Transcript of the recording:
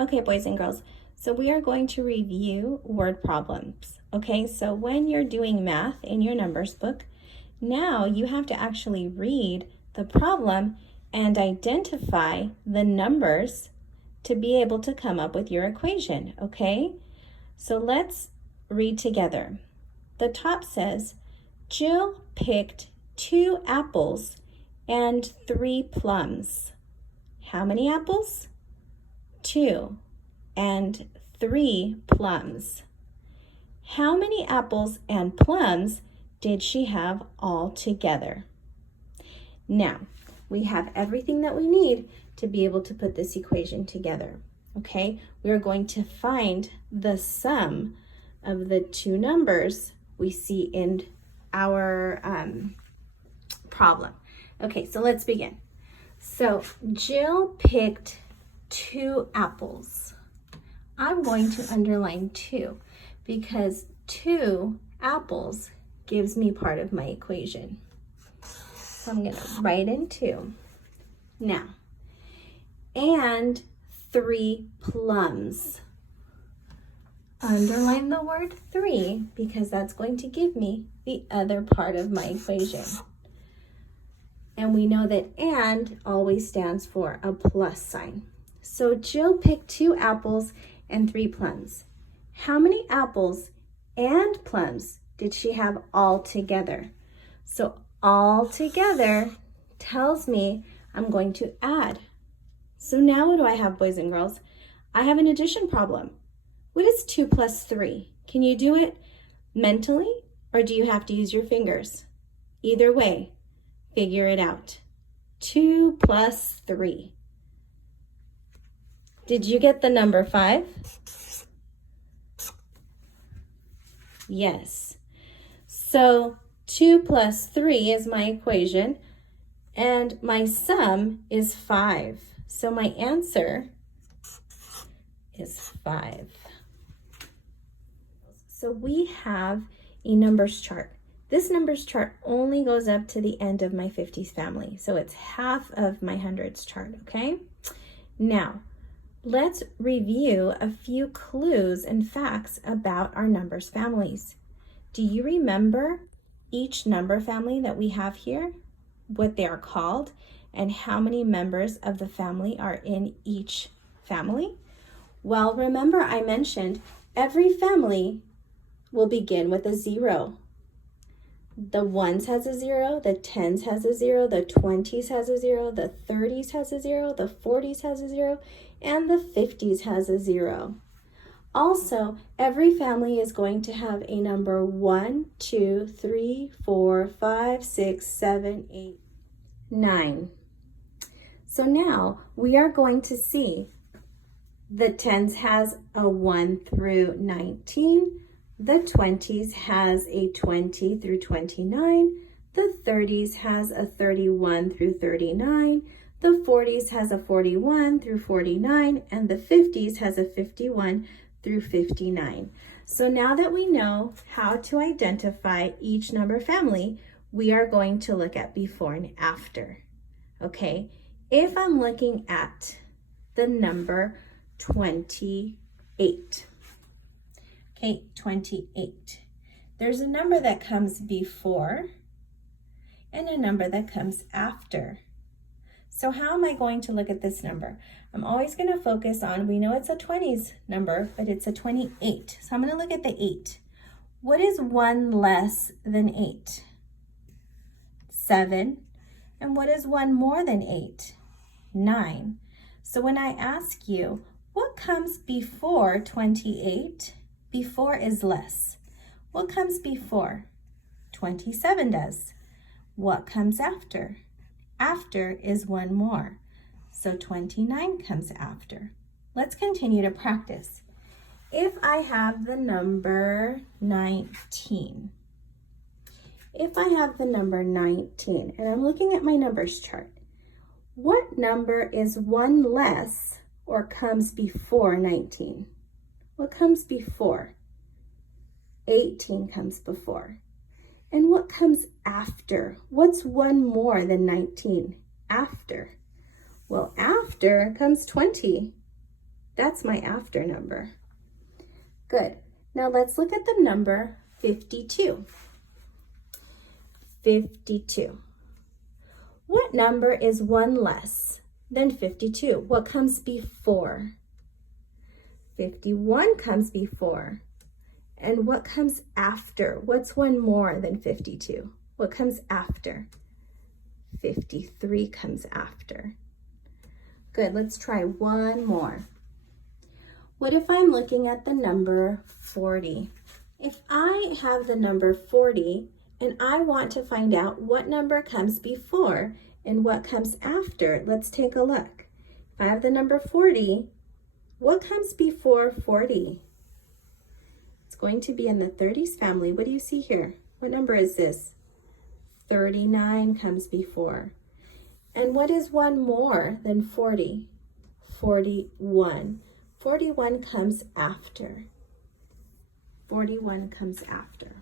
Okay, boys and girls, so we are going to review word problems. Okay, so when you're doing math in your numbers book, now you have to actually read the problem and identify the numbers to be able to come up with your equation, okay? So let's read together. The top says, Jill picked 2 apples and 3 plums. How many apples? 2 and 3 plums. How many apples and plums did she have all together? Now, we have everything that we need to be able to put this equation together, okay? We are going to find the sum of the 2 numbers we see in our problem. Okay, so let's begin. So Jill picked 2 apples. I'm going to underline 2 because 2 apples gives me part of my equation. So I'm going to write in 2. Now, and 3 plums. Underline the word 3 because that's going to give me the other part of my equation. And we know that and always stands for a plus sign. So Jill picked 2 apples and 3 plums. How many apples and plums did she have all together? So all together tells me I'm going to add. So now what do I have, boys and girls? I have an addition problem. What is 2 plus 3? Can you do it mentally or do you have to use your fingers? Either way, figure it out. 2 plus 3. Did you get the number 5? Yes. So 2 plus 3 is my equation, and my sum is 5. So my answer is 5. So we have a numbers chart. This numbers chart only goes up to the end of my 50s family. So it's half of my hundreds chart, okay? Now, let's review a few clues and facts about our numbers families. Do you remember each number family that we have here, what they are called, and how many members of the family are in each family? Well, remember I mentioned every family will begin with a 0. The 1s has a 0, the 10s has a 0, the 20s has a 0, the 30s has a 0, the 40s has a 0, and the 50s has a 0. Also, every family is going to have a number 1, 2, 3, 4, 5, 6, 7, 8, 9. So now we are going to see the 10s has a 1 through 19, the 20s has a 20 through 29, the 30s has a 31 through 39, the 40s has a 41 through 49, and the 50s has a 51 through 59. So now that we know how to identify each number family, we are going to look at before and after. Okay, if I'm looking at the number 28, okay, 28. There's a number that comes before and a number that comes after. So how am I going to look at this number? I'm always going to focus on, we know it's a 20s number, but it's a 28. So I'm going to look at the 8. What is 1 less than 8? 7. And what is 1 more than 8? 9. So when I ask you, what comes before 28? Before is less. What comes before? 27 does. What comes after? After is 1 more. So 29 comes after. Let's continue to practice. If I have the number 19, and I'm looking at my numbers chart, what number is 1 less or comes before 19? What comes before? 18 comes before. And what comes after? What's 1 more than 19 after? Well, after comes 20. That's my after number. Good. Now let's look at the number 52. 52. What number is one less than 52? What comes before? 51 comes before. And what comes after? What's one more than 52? What comes after? 53 comes after. Good, let's try one more. What if I'm looking at the number 40? If I have the number 40 and I want to find out what number comes before and what comes after, let's take a look. If I have the number 40, what comes before 40? It's going to be in the 30s family. What do you see here? What number is this? 39 comes before. And what is one more than 40? 41. 41 comes after. 41 comes after.